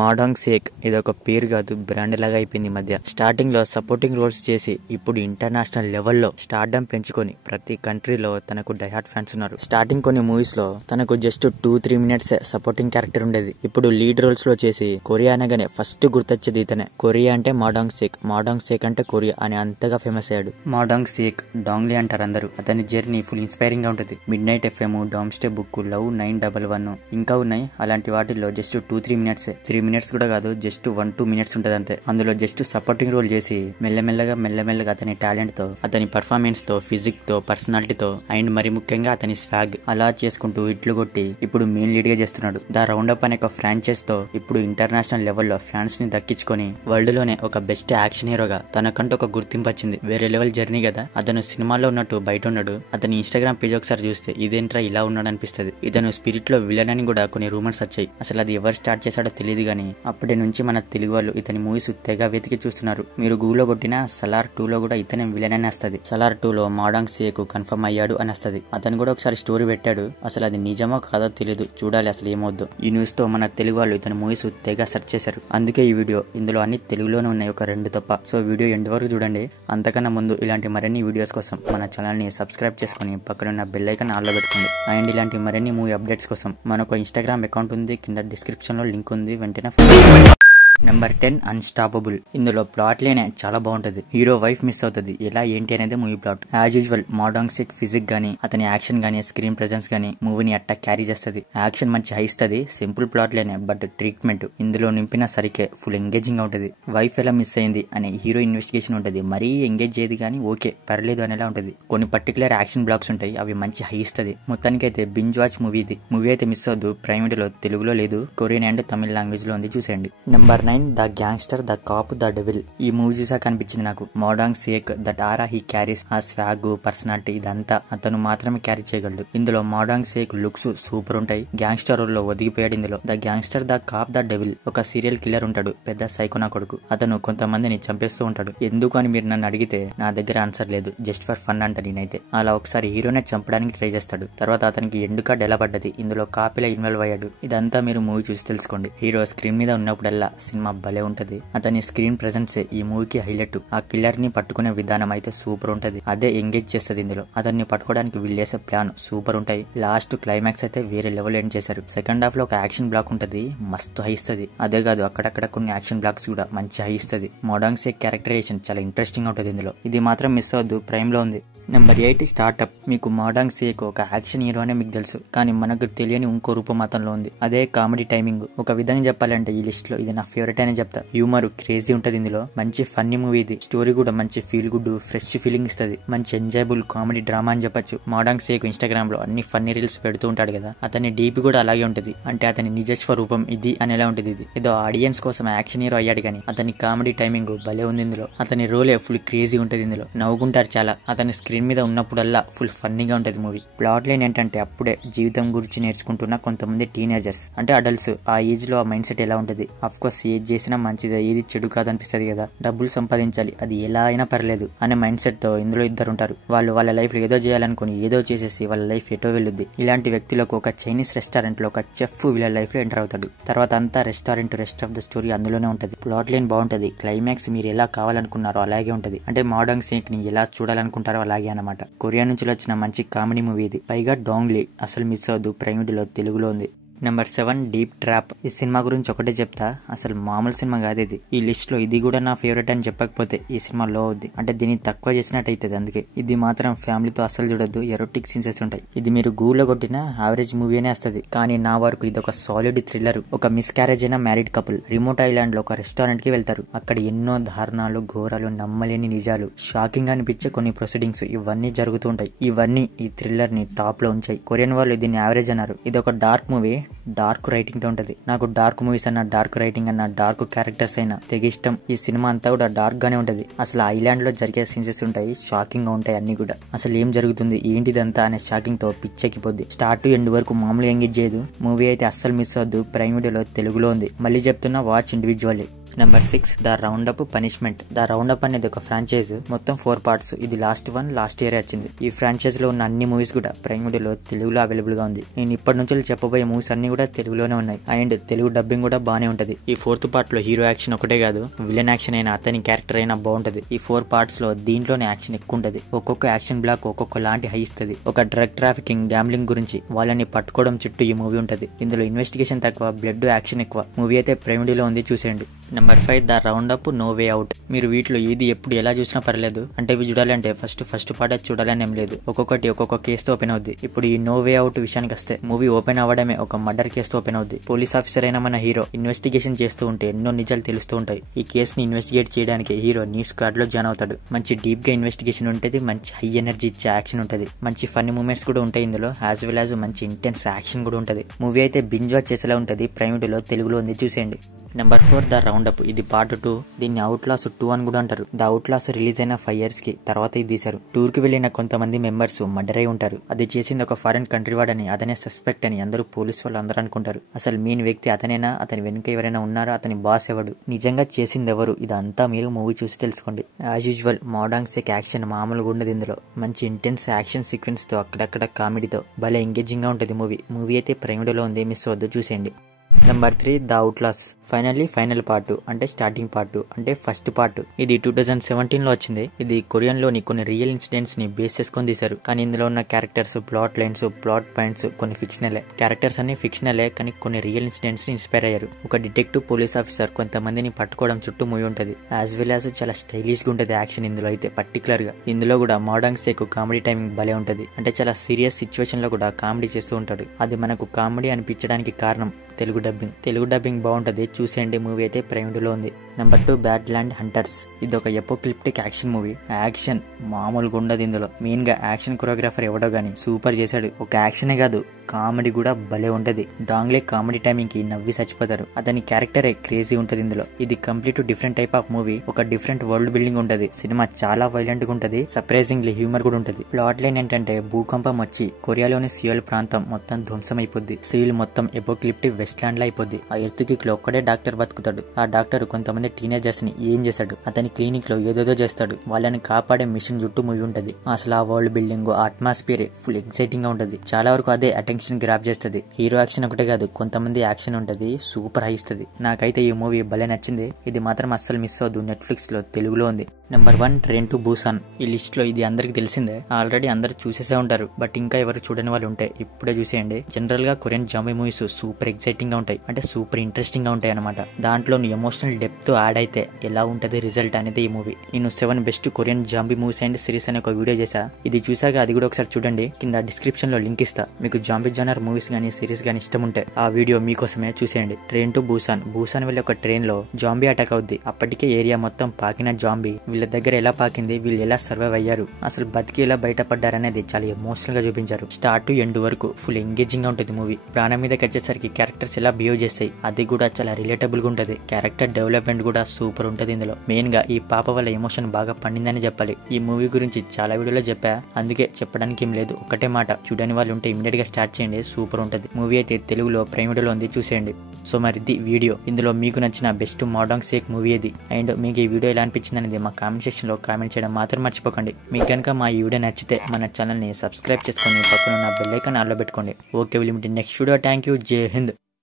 మాడాంగ్ sake ఇదొక పేరు కాదు, బ్రాండ్ లాగా అయిపోయింది. ఈ మధ్య స్టార్టింగ్ లో సపోర్టింగ్ రోల్స్ చేసి ఇప్పుడు ఇంటర్నేషనల్ లెవెల్లో స్టార్డమ్ పెంచుకొని ప్రతి కంట్రీలో తనకు డైహార్డ్ ఫ్యాన్స్ ఉన్నారు. స్టార్టింగ్ కొన్ని మూవీస్ లో తనకు జస్ట్ 2-3 మినిట్స్ సపోర్టింగ్ క్యారెక్టర్ ఉండేది. ఇప్పుడు లీడ్ రోల్స్ లో చేసి కొరియా అనగానే ఫస్ట్ గుర్తొచ్చేది ఇతనే. కొరియా అంటే మాడాంగ్ సేక్, మాడాంగ్ సేక్ అంటే కొరియా అని అంతగా ఫేమస్ అయ్యాడు. మాడాంగ్ సేక్ డాంగ్లీ అంటారు అందరూ. అతని జర్నీ ఫుల్ ఇన్స్పైరింగ్ గా ఉంటుంది. Midnight FM, doomsday book, love 911 ఇంకా ఉన్నాయి. అలాంటి వాటిల్లో జస్ట్ 2-3 మినిట్స్, 3 మినిట్స్ కూడా కాదు, జస్ట్ 1-2 మినిట్స్ ఉంటది అంతే. అందులో జస్ట్ సపోర్టింగ్ రోల్ చేసి మెల్లమెల్లగా అతని టాలెంట్ తో, అతని పర్ఫార్మెన్స్ తో, ఫిజిక్ తో, పర్సనాలిటీతో అండ్ మరి ముఖ్యంగా అతని స్వాగ్ అలా చేసుకుంటూ ఇట్లు కొట్టి ఇప్పుడు మెయిన్ లీడ్ గా చేస్తున్నాడు. ద రౌండ్ అప్ అనే ఒక ఫ్రాంచైజ్ తో ఇప్పుడు ఇంటర్నేషనల్ లెవెల్లో ఫ్యాన్స్ ని దక్కించుకొని వరల్డ్ లోనే ఒక బెస్ట్ యాక్షన్ హీరోగా తనకంటూ ఒక గుర్తింపు వచ్చింది. వేరే లెవెల్ జర్నీ కదా. అతను సినిమాలో ఉన్నట్టు బయట ఉన్నాడు. అతని ఇన్స్టాగ్రామ్ పేజ్ ఒకసారి చూస్తే ఇదేంట్రా ఇలా ఉన్నాడు అనిపిస్తుంది. ఇతను స్పిరిట్ లో విలన్ అని కూడా కొన్ని రూమర్స్ వచ్చాయి. అసలు అది ఎవరు స్టార్ట్ చేశాడో తెలియదు గానీ అప్పటి నుంచి మన తెలుగు వాళ్ళు ఇతని మూవీస్ తెగ వెతికి చూస్తున్నారు. మీరు గూగుల్లో కొట్టినా సలార్ 2 లో కూడా ఇతనే విలన్ అని వస్తుంది. సలార్ 2 లో మాడాంగ్ సేక్ కన్ఫర్మ్ అయ్యాడు అని వస్తుంది. అతను కూడా ఒకసారి స్టోరీ పెట్టాడు. అసలు అది నిజమో కాదో తెలియదు, చూడాలి అసలు ఏమవుద్దో. ఈ న్యూస్ తో మన తెలుగు వాళ్ళు ఇతని మూవీస్ తెగ సెర్చ్ చేశారు. అందుకే ఈ వీడియో. ఇందులో అన్ని తెలుగులోనే ఉన్నాయి, ఒక 2 తప్ప. సో వీడియో ఎండ్ వరకు చూడండి. అంతకన్నా ముందు ఇలాంటి మరిన్ని వీడియోస్ కోసం మన ఛానల్ ని సబ్స్క్రైబ్ చేసుకుని పక్కనున్న బెల్ ఐకాన్ ఆన్లో పెట్టుకోండి. అండ్ ఇలాంటి మరిన్ని మూవీ అప్డేట్స్ కోసం మనకు ఇన్స్టాగ్రామ్ అకౌంట్ ఉంది, కింద డిస్క్రిప్షన్ లో లింక్ ఉంది, వెంటనే నెంబర్ 10 అన్స్టాపబుల్. ఇందులో ప్లాట్ లేనే చాలా బాగుంటది. హీరో వైఫ్ మిస్ అవుతుంది, ఎలా ఏంటి అనేది movie plot. As usual Ma Dong Seok physique గానీ, అతని యాక్షన్ గానీ, స్క్రీన్ ప్రెజెన్స్ గానీ మూవీని అట్టా క్యారీ చేస్తుంది. యాక్షన్ మంచి హైస్తుంది. సింపుల్ ప్లాట్ లేనే బట్ ట్రీట్మెంట్ ఇందులో నింపిన సరికే ఫుల్ ఎంగేజింగ్ గా ఉంటది. వైఫ్ ఎలా మిస్ అయింది అనే హీరో ఇన్వెస్టిగేషన్ ఉంటది. మరీ ఎంగేజ్ చేయదు కానీ ఓకే పర్లేదు అనేలా ఉంటది. కొన్ని పర్టికులర్ యాక్షన్ బ్లాక్స్ ఉంటాయి, అవి మంచి హై ఇస్తుంది. మొత్తానికైతే బింజ్ వాచ్ మూవీ ఇది. మూవీ అయితే మిస్ అవద్దు. ప్రైమ్ వీడియోలో తెలుగులో లేదు, కొరియన్ అండ్ తమిళ లాంగ్వేజ్ లో ఉంది, చూసేయండి. Number 9 the gangster, the cop, the devil. ఈ మూవీ చూసాక అనిపించింది నాకు Ma Dong Seok that aura he carries, ఆ స్వాగ్, పర్సనాలిటీ ఇదంతా అతను మాత్రమే క్యారీ చేయగలడు. ఇందులో మాడాంగ్ సేక్ లుక్స్ సూపర్ ఉంటాయి. గ్యాంగ్స్టర్ రోల్ లో ఒదిగిపోయాడు ఇందులో. The gangster, the cop, the devil. ఒక సీరియల్ కిల్లర్ ఉంటాడు, పెద్ద సైకోనా కొడుకు. అతను కొంతమందిని చంపేస్తూ ఉంటాడు. ఎందుకు అని మీరు నన్ను అడిగితే నా దగ్గర ఆన్సర్ లేదు, జస్ట్ ఫర్ ఫన్ అంట నేనైతే. అలా ఒకసారి హీరోనే చంపడానికి ట్రై చేస్తాడు. తర్వాత అతనికి ఎండ్ కార్డ్ ఎలా పడ్డది, ఇందులో కాపీలా ఇన్వాల్వ్ అయ్యాడు. ఇదంతా మీరు మూవీ చూసి తెలుసుకోండి. హీరో స్క్రీన్ మీద ఉన్నప్పుడల్లా సినిమా భలే ఉంటది. అతని స్క్రీన్ ప్రెజెన్స్ ఈ మూవీకి హైలైట్. ఆ కిల్లర్ ని పట్టుకునే విధానం అయితే సూపర్ ఉంటది. అదే ఎంగేజ్ చేస్తుంది ఇందులో. అతన్ని పట్టుకోవడానికి వీళ్ళేసే ప్లాన్ సూపర్ ఉంటాయి. లాస్ట్ క్లైమాక్స్ అయితే వేరే లెవెల్ ఎండ్ చేశారు. సెకండ్ హాఫ్ లో ఒక యాక్షన్ బ్లాక్ ఉంటది, మస్తు హై ఇస్తుంది. అదే కాదు అక్కడక్కడ కొన్ని యాక్షన్ బ్లాక్స్ కూడా మంచి హై ఇస్తుంది. మాడాంగ్ సేక్ క్యారెక్టరైజేషన్ చాలా ఇంట్రెస్టింగ్ ఉంటుంది ఇందులో. ఇది మాత్రం మిస్ అవద్దు, ప్రైమ్ లో ఉంది. Number 8 startup. మీకు మాడాంగ్ సేక్ ఒక యాక్షన్ హీరో అనే మీకు తెలుసు, కానీ మనకు తెలియని ఇంకో రూపం అతనిలో ఉంది. అదే కామెడీ టైమింగ్. ఒక విధంగా చెప్పాలంటే ఈ లిస్ట్ లో ఇది నా ఫేవరెట్ అనే చెప్తా. హ్యూమర్ క్రేజీ ఉంటది ఇందులో. మంచి ఫన్నీ మూవీ ఇది. స్టోరీ కూడా మంచి ఫీల్ గుడ్, ఫ్రెష్ ఫీలింగ్ ఇస్తుంది. మంచి ఎంజాయబుల్ కామెడీ డ్రామా అని చెప్పొచ్చు. మాడాంగ్ సేక్ ఇన్స్టాగ్రామ్ లో అన్ని ఫన్నీ రీల్స్ పెడుతూ ఉంటాడు కదా, అతని డీపీ కూడా అలాగే ఉంటది. అంటే అతని నిజ స్వరూపం ఇది అనేలా ఉంటది. ఇది ఏదో ఆడియన్స్ కోసం యాక్షన్ హీరో అయ్యాడు కానీ అతని కామెడీ టైమింగ్ భలే ఉంది ఇందులో. అతని రోలే ఫుల్ క్రేజీ ఉంటది ఇందులో. నవ్వుకుంటారు చాలా. అతని స్క్రీన్ మీద ఉన్నప్పుడల్లా ఫుల్ ఫన్నీగా ఉంటది మూవీ. ప్లాట్ లైన్ ఏంటంటే అప్పుడే జీవితం గురించి నేర్చుకుంటున్న కొంతమంది టీనేజర్స్, అంటే అడల్ట్స్. ఆ ఏజ్ లో ఆ మైండ్ సెట్ ఎలా ఉంటది. అఫ్ కోర్స్ ఏది చేసినా మంచిదే, ఏది చెడు కాదనిపిస్తుంది కదా. డబ్బులు సంపాదించాలి, అది ఎలా అయినా పర్లేదు అనే మైండ్ సెట్ తో ఇందులో ఇద్దరు ఉంటారు. వాళ్ళు వాళ్ళ లైఫ్ లో ఏదో చేయాలనుకుని ఏదో చేసేసి వాళ్ళ లైఫ్ ఎటో వెళ్ళుద్ది. ఇలాంటి వ్యక్తులకు ఒక చైనీస్ రెస్టారెంట్ లో ఒక చెఫ్ వీళ్ళ లైఫ్ లో ఎంటర్ అవుతాడు. తర్వాత అంతా restaurant rest of the story అందులోనే ఉంటది. ప్లాట్ లైన్ బాగుంటది. క్లైమాక్స్ మీరు ఎలా కావాలనుకున్నారో అలాగే ఉంటది. అంటే మాడాంగ్ సేక్ ని ఎలా చూడాలనుకుంటారో అలాగే అన్నమాట. కొరియా నుంచి వచ్చిన మంచి కామెడీ మూవీ ఇది. పైగా డాంగ్లీ అసలు మిస్ అవద్దు, ప్రైమ్ వీడియోలో తెలుగులో ఉంది. Number 7 deep trap. ఈ సినిమా గురించి ఒకటే చెప్తా, అసలు మామూలు సినిమా కాదు ఇది. ఈ లిస్ట్ లో ఇది కూడా నా ఫేవరెట్ అని చెప్పకపోతే ఈ సినిమా లో అవుద్ది. అంటే దీన్ని తక్కువ చేసినట్టు అవుతుంది. అందుకే ఇది మాత్రం ఫ్యామిలీతో అసలు చూడొద్దు. ఎరోటిక్ సీన్స్ ఉంటాయి. ఇది మీరు గూగుల్లో కొట్టినా యావరేజ్ మూవీ అనే వస్తుంది. కానీ నా వరకు ఇది ఒక సాలిడ్ థ్రిల్లర్. ఒక మిస్ క్యారేజ్ అయిన మ్యారీడ్ కపుల్ రిమోట్ ఐలాండ్ లో ఒక రెస్టారెంట్ కి వెళ్తారు. అక్కడ ఎన్నో దారుణాలు, ఘోరాలు, నమ్మలేని నిజాలు, షాకింగ్ అనిపించే కొన్ని ప్రొసీడింగ్స్ ఇవన్నీ జరుగుతూ ఉంటాయి. ఇవన్నీ ఈ థ్రిల్లర్ ని టాప్ లో ఉంచాయి. కొరియన్ వాళ్ళు దీన్ని యావరేజ్ అన్నారు. ఇది ఒక డార్క్ మూవీ, డార్క్ రైటింగ్ తో ఉంటది. నాకు డార్క్ మూవీస్ అన్న, డార్క్ రైటింగ్ అన్న, డార్క్ క్యారెక్టర్స్ అయినా తెగ ఇష్టం. ఈ సినిమా అంతా కూడా డార్క్ గానే ఉంటది. అసలు ఐలాండ్ లో జరిగే సీన్స్ ఉంటాయి, షాకింగ్ గా ఉంటాయి అన్ని కూడా. అసలు ఏం జరుగుతుంది ఏంటిదంతా అనే షాకింగ్ తో పిచ్చెక్కిపోద్ది. స్టార్ట్ టు ఎండ్ వరకు మామూలుగా ఎంగేజ్ చేయదు. మూవీ అయితే అస్సలు మిస్ అవద్దు. ప్రైమ్ వీడియోలో తెలుగులో ఉంది. మళ్ళీ చెప్తున్నా, watch individually. Number 6 the round up punishment. The round up అనేది ఒక ఫ్రాంచైజ్, మొత్తం 4 పార్ట్స్. ఇది లాస్ట్ ఇయర్ వచ్చింది. ఈ ఫ్రాంచైజ్ లో ఉన్న అన్ని మూవీస్ కూడా ప్రైమ్ వీడియోలో తెలుగులో అవైలబుల్ గా ఉంది. నేను ఇప్పటి నుంచి చెప్పబోయే మూవీస్ అన్ని కూడా తెలుగులోనే ఉన్నాయి అండ్ తెలుగు డబ్బింగ్ కూడా బానే ఉంటది. ఈ 4th పార్ట్ లో హీరో యాక్షన్ ఒకటే కాదు, విలన్ యాక్షన్ అయినా అతని క్యారెక్టర్ అయినా బాగుంటది. ఈ 4 పార్ట్స్ లో దీంట్లోనే యాక్షన్ ఎక్కువ ఉంటది. ఒక్కొక్క యాక్షన్ బ్లాక్ ఒక్కొక్క లాంటి హై ఇస్తుంది. ఒక డ్రగ్ ట్రాఫికింగ్, గ్యాంబ్లింగ్ గురించి వాళ్ళని పట్టుకోవడం చుట్టూ ఈ మూవీ ఉంటది. ఇందులో ఇన్వెస్టిగేషన్ తక్కువ, బ్లడ్ యాక్షన్ ఎక్కువ. మూవీ అయితే ప్రైమ్ వీడియోలో ఉంది, చూసేయండి. Number 5 the round up no way out. మీరు వీటిలో ఏది ఎప్పుడు ఎలా చూసినా పర్లేదు, అంటే ఇవి చూడాలంటే ఫస్ట్ పార్ట్ చూడాలని ఏం లేదు. ఒక్కొక్కటి ఒక్కొక్క కేసుతో ఓపెన్ అవుద్ది. ఇప్పుడు ఈ నో వే అవుట్ విషయానికి వస్తే మూవీ ఓపెన్ అవ్వడమే ఒక మర్డర్ కేసుతో ఓపెన్ అవుద్ది. పోలీస్ ఆఫీసర్ అయిన మన హీరో ఇన్వెస్టిగేషన్ చేస్తూ ఉంటే ఎన్నో నిజాలు తెలుస్తూ ఉంటాయి. ఈ కేసుని ఇన్వెస్టిగేట్ చేయడానికి హీరో న్యూస్ కార్డ్ లో జాయిన్ అవుతాడు. మంచి డీప్ గా ఇన్వెస్టిగేషన్ ఉంటుంది, మంచి హై ఎనర్జీ ఇచ్చే యాక్షన్ ఉంటుంది, మంచి ఫన్నీ మూమెంట్స్ కూడా ఉంటాయి ఇందులో, యాజ్ వెల్ యాజ్ మంచి ఇంటెన్స్ యాక్షన్ కూడా ఉంటుంది. మూవీ అయితే బింజ్ వాచ్ చేసేలా ఉంటుంది. ప్రైమ్ వీడియోలో తెలుగులో ఉంది, చూసేయండి. Number 4 the round up. ఇది పార్ట్ 2. దీన్ని అవుట్ లాస్ 2 అని కూడా అంటారు. ద అవుట్ లాస్ రిలీజ్ అయిన 5 years కి తర్వాత ఇది తీశారు. టూర్ కి వెళ్లిన కొంతమంది మెంబర్స్ మర్డర్ అయి ఉంటారు. అది చేసింది ఒక ఫారెన్ కంట్రీ వాడని, అతనే సస్పెక్ట్ అని అందరూ పోలీసు వాళ్ళు అందరూ అనుకుంటారు. అసలు మెయిన్ వ్యక్తి అతనేనా, అతని వెనుక ఎవరైనా ఉన్నారా, అతని బాస్ ఎవడు, నిజంగా చేసింది ఎవరు, ఇదంతా మీరు మూవీ చూసి తెలుసుకోండి. యాజ్ యూజువల్ మోడాంగ్ సెక్ యాక్షన్ మామూలుగా ఉండదు. ఇందులో మంచి ఇంటెన్స్ యాక్షన్ సీక్వెన్స్ తో అక్కడక్కడ కామెడీతో భలే ఎంగేజింగ్ గా ఉంటుంది మూవీ అయితే ప్రైమ్ వీడియోలో ఉంది, మిస్ అవద్దు, చూసేయండి. Number 3 the outlaws. Final part, అంటే స్టార్టింగ్ పార్ట్, అంటే ఫస్ట్ పార్ట్. ఇది 2017 లో వచ్చింది. ఇది కొరియన్ లోని కొన్ని రియల్ ఇన్సిడెంట్స్ ని బేస్ చేసుకొని తీశారు. కానీ ఇందులో ఉన్న characters, plot lines, plot points కొన్ని ఫిక్షనలే. క్యారెక్టర్స్ అన్ని ఫిక్షనలే, కానీ కొన్ని రియల్ ఇన్సిడెంట్స్ ని ఇన్స్పైర్ అయ్యారు. ఒక డిటెక్టివ్ పోలీస్ ఆఫీసర్ కొంతమందిని పట్టుకోవడం చుట్టూ మూవీ ఉంటది. యాజ్ వెల్ యాజ్ చాలా స్టైలిష్ గా ఉంటది యాక్షన్ ఇందులో అయితే. పర్టికులర్ గా ఇందులో కూడా మోడాంగ్ సేక్ కామెడీ టైమింగ్ భలే ఉంటది. అంటే చాలా సీరియస్ సిచ్యువేషన్ లో కూడా కామెడీ చేస్తూ ఉంటాడు. అది మనకు కామెడీ అనిపించడానికి కారణం తెలుగు డబ్బింగ్ బాగుంటది, చూసేయండి. మూవీ అయితే ప్రైమ్ వీడియోలో ఉంది. Number 2 bad land hunters. ఇది ఒక ఎపోక్లిప్టిక్ యాక్షన్ మూవీ. యాక్షన్ మామూలుగా ఉండదు ఇందులో. మెయిన్ గా యాక్షన్ కొరియోగ్రాఫర్ ఎవడో గానీ సూపర్ చేశాడు. ఒక యాక్షనే కాదు, కామెడీ కూడా భలే ఉంటది. డాంగ్లే కామెడీ టైమింగ్ కి నవ్వి చచ్చిపోతారు. అతని క్యారెక్టరే క్రేజీ ఉంటది ఇందులో. ఇది complete different type of movie. ఒక డిఫరెంట్ వరల్డ్ బిల్డింగ్ ఉంటది. సినిమా చాలా వైలెంట్ గా ఉంటది, సర్ప్రైజింగ్లీ హ్యూమర్ కూడా ఉంటది. ప్లాట్ లైన్ ఏంటంటే భూకంపం వచ్చి కొరియాలోని సియోల్ ప్రాంతం మొత్తం ధ్వంసం అయిపోద్ది. సియోల్ మొత్తం ఎపోక్లిప్టిక్ వెస్ట్ ల్యాండ్ లో అయిపోద్ది. ఆ ఎర్త్ క్విక్ లో ఒక్కడే డాక్టర్ బతుకుతాడు. ఆ డాక్టర్ కొంతమంది టీనేజర్స్ ని ఏం చేశాడు, అతని క్లినిక్ లో ఏదేదో చేస్తాడు. వాళ్ళని కాపాడే మిషన్ చుట్టూ మూవీ ఉంటది. అసలు ఆ world building, atmosphere full exciting గా ఉంటది. చాలా వరకు అదే అటెన్షన్ గ్రాప్ చేస్తుంది. హీరో యాక్షన్ ఒకటే కాదు, కొంతమంది యాక్షన్ ఉంటది, సూపర్ హై ఇస్తుంది. నాకైతే ఈ మూవీ భలే నచ్చింది. ఇది మాత్రం అస్సలు మిస్ అవద్దు, నెట్ఫ్లిక్స్ లో తెలుగులో ఉంది. Number 1 train to Busan. ఈ లిస్ట్ లో ఇది అందరికి తెలిసిందే, ఆల్రెడీ అందరు చూసేసే ఉంటారు. బట్ ఇంకా ఎవరు చూడని వాళ్ళు ఉంటే ఇప్పుడే చూసేయండి. జనరల్ గా Korean zombie movies super exciting గా ఉంటాయి, అంటే సూపర్ ఇంట్రెస్టింగ్ గా ఉంటాయి అనమాట. దాంట్లో ఎమోషనల్ డెప్త్ యాడ్ అయితే ఎలా ఉంటది రిజల్ట్ అనేది ఈ మూవీ. నేను 7 best Korean zombie movies and series అనే ఒక వీడియో చేశా. ఇది చూసాక అది కూడా ఒకసారి చూడండి. కింద డిస్క్రిప్షన్ లో లింక్ ఇస్తా. మీకు జాంబీ జానర్ మూవీస్ గానీ సిరీస్ గానీ ఇష్టం ఉంటే ఆ వీడియో మీకోసమే, చూసేయండి. ట్రైన్ టు బూసాన్ వెళ్ళి ఒక ట్రైన్ లో జాంబీ అటాక్ అవుద్ది. అప్పటికే ఏరియా మొత్తం పాకిన జాంబీ వీళ్ళ దగ్గర ఎలా పాకింది, వీళ్ళు ఎలా సర్వైవ్ అయ్యారు, అసలు బతికి ఎలా బయటపడ్డారనేది చాలా ఎమోషనల్ గా చూపించారు. స్టార్ట్ టు ఎండ్ వరకు ఫుల్ ఎంగేజింగ్ గా ఉంటుంది మూవీ. ప్రాణం మీదకి వచ్చేసరికి క్యారెక్టర్స్ ఎలా బిహేవ్ చేస్తాయి అది కూడా చాలా రిలేటబుల్ గా ఉంటది. క్యారెక్టర్ డెవలప్మెంట్ కూడా సూపర్ ఉంటది ఇందులో. మెయిన్ గా ఈ పాప వల్ల ఎమోషన్ బాగా పండిందని చెప్పాలి. ఈ మూవీ గురించి చాలా వీడియోలో చెప్పా, అందుకే చెప్పడానికి ఏం లేదు. ఒకటే మాట, చూడని వాళ్ళు ఉంటే ఇమీడియట్ గా స్టార్ట్ చేయండి, సూపర్ ఉంటది. మూవీ అయితే తెలుగులో ప్రైమ్ వీడియోలో ఉంది, చూసేయండి. సో మరి ఇది వీడియో. ఇందులో మీకు నచ్చిన బెస్ట్ మోడాంగ్ సేక్ మూవీ ఇది. అండ్ మీకు ఈ వీడియో ఎలా అనిపించింది అనేది మా కామెంట్ సెక్షన్ లో కామెంట్ చేయడం మాత్రం మర్చిపోకండి. మీకు కనుక మా ఈ వీడియో నచ్చితే మన ఛానల్ ని సబ్స్క్రైబ్ చేసుకొని పక్కన ఉన్న బెల్ ఐకాన్ ఆన్లో పెట్టుకోండి. Okay, next video. Thank you, జై హింద్.